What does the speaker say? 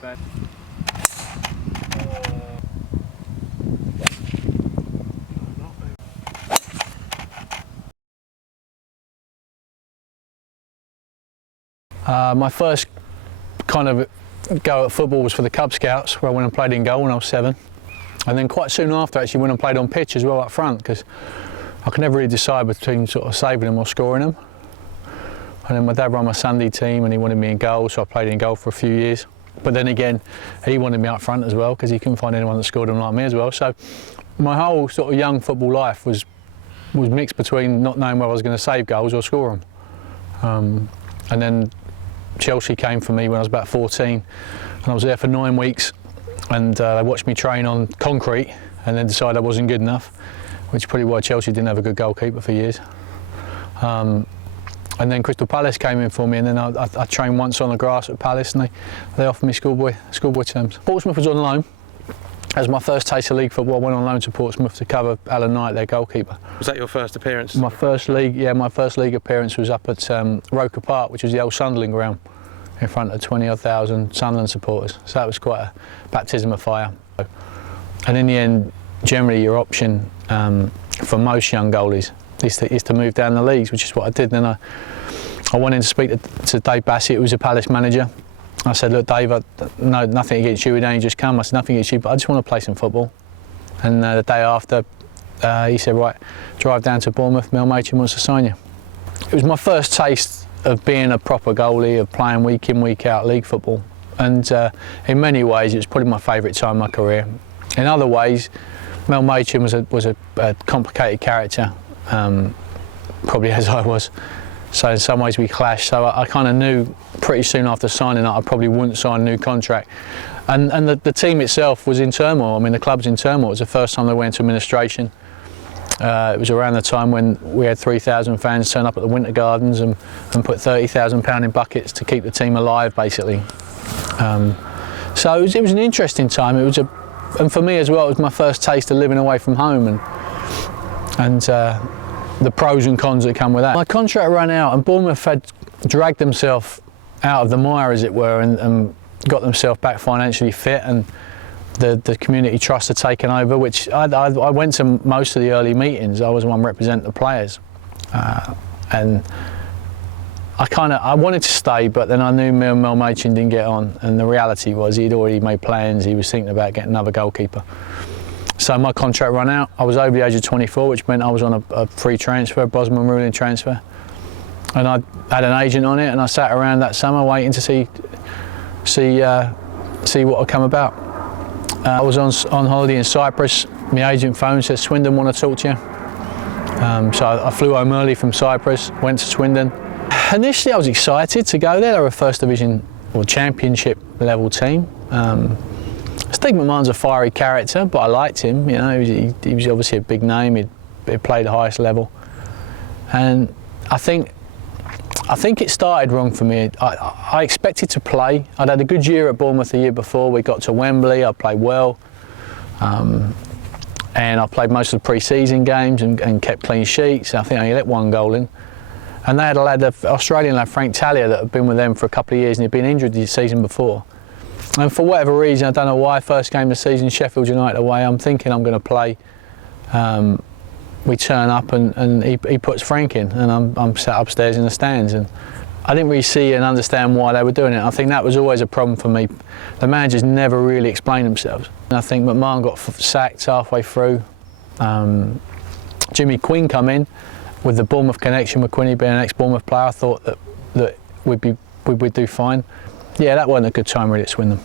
bad. My first kind of go at football was for the Cub Scouts, where I went and played in goal when I was 7. And then quite soon after, actually went and played on pitch as well up front, because I could never really decide between sort of saving them or scoring them. And then my dad ran my Sunday team and he wanted me in goal, so I played in goal for a few years. But then again, he wanted me up front as well, because he couldn't find anyone that scored them like me as well. So my whole sort of young football life was mixed between not knowing whether I was going to save goals or score them. And then Chelsea came for me when I was about 14, and I was there for 9 weeks, and they watched me train on concrete and then decided I wasn't good enough, which is probably why Chelsea didn't have a good goalkeeper for years. And then Crystal Palace came in for me, and then I trained once on the grass at Palace, and they offered me schoolboy terms. Portsmouth was on loan. As my first taste of league football, I went on loan to Portsmouth to cover Alan Knight, their goalkeeper. Was that your first appearance? My first league appearance was up at Roker Park, which was the old Sunderland ground, in front of 20-odd thousand Sunderland supporters. So that was quite a baptism of fire. And in the end, generally your option for most young goalies is to move down the leagues, which is what I did. Then I went in to speak to Dave Bassett, who was a Palace manager. I said, look, Dave, no, nothing against you, we'd only just come. I said, nothing against you, but I just want to play some football. And the day after, he said, right, drive down to Bournemouth, Mel Machin wants to sign you. It was my first taste of being a proper goalie, of playing week in, week out league football. And in many ways, it was probably my favourite time in my career. In other ways, Mel Machin was a complicated character, probably as I was. So in some ways we clashed. So I kind of knew pretty soon after signing that I probably wouldn't sign a new contract. And the team itself was in turmoil. I mean, the club's in turmoil. It was the first time they went into administration. It was around the time when we had 3,000 fans turn up at the Winter Gardens and put £30,000 in buckets to keep the team alive, basically. So it was an interesting time. And for me as well, it was my first taste of living away from home and the pros and cons that come with that. My contract ran out, and Bournemouth had dragged themselves out of the mire, as it were, and got themselves back financially fit, and the community trust had taken over, which I went to most of the early meetings. I was the one representing the players, and I wanted to stay, but then I knew Mel Machin didn't get on, and the reality was he'd already made plans. He was thinking about getting another goalkeeper. So my contract ran out. I was over the age of 24, which meant I was on a free transfer, Bosman ruling transfer. And I had an agent on it, and I sat around that summer waiting to see what would come about. I was on holiday in Cyprus. My agent phoned, said, Swindon want to talk to you. So I flew home early from Cyprus, went to Swindon. Initially I was excited to go there. They were a first division or championship level team. Stig McMahon's a fiery character, but I liked him. You know, he was obviously a big name. He'd played the highest level, and I think it started wrong for me. I expected to play. I'd had a good year at Bournemouth the year before. We got to Wembley. I played well, and I played most of the pre-season games and kept clean sheets. I think I only let 1 goal in. And they had an Australian lad, Frank Talia, that had been with them for a couple of years, and he'd been injured the season before. And for whatever reason, I don't know why, first game of the season, Sheffield United away, I'm thinking I'm going to play. We turn up and he puts Frank in, and I'm sat upstairs in the stands, and I didn't really see and understand why they were doing it. I think that was always a problem for me. The managers never really explained themselves. And I think McMahon got sacked halfway through. Jimmy Quinn come in with the Bournemouth connection, with Quinny being an ex-Bournemouth player. I thought that we'd do fine. Yeah, that wasn't a good time really at Swindon.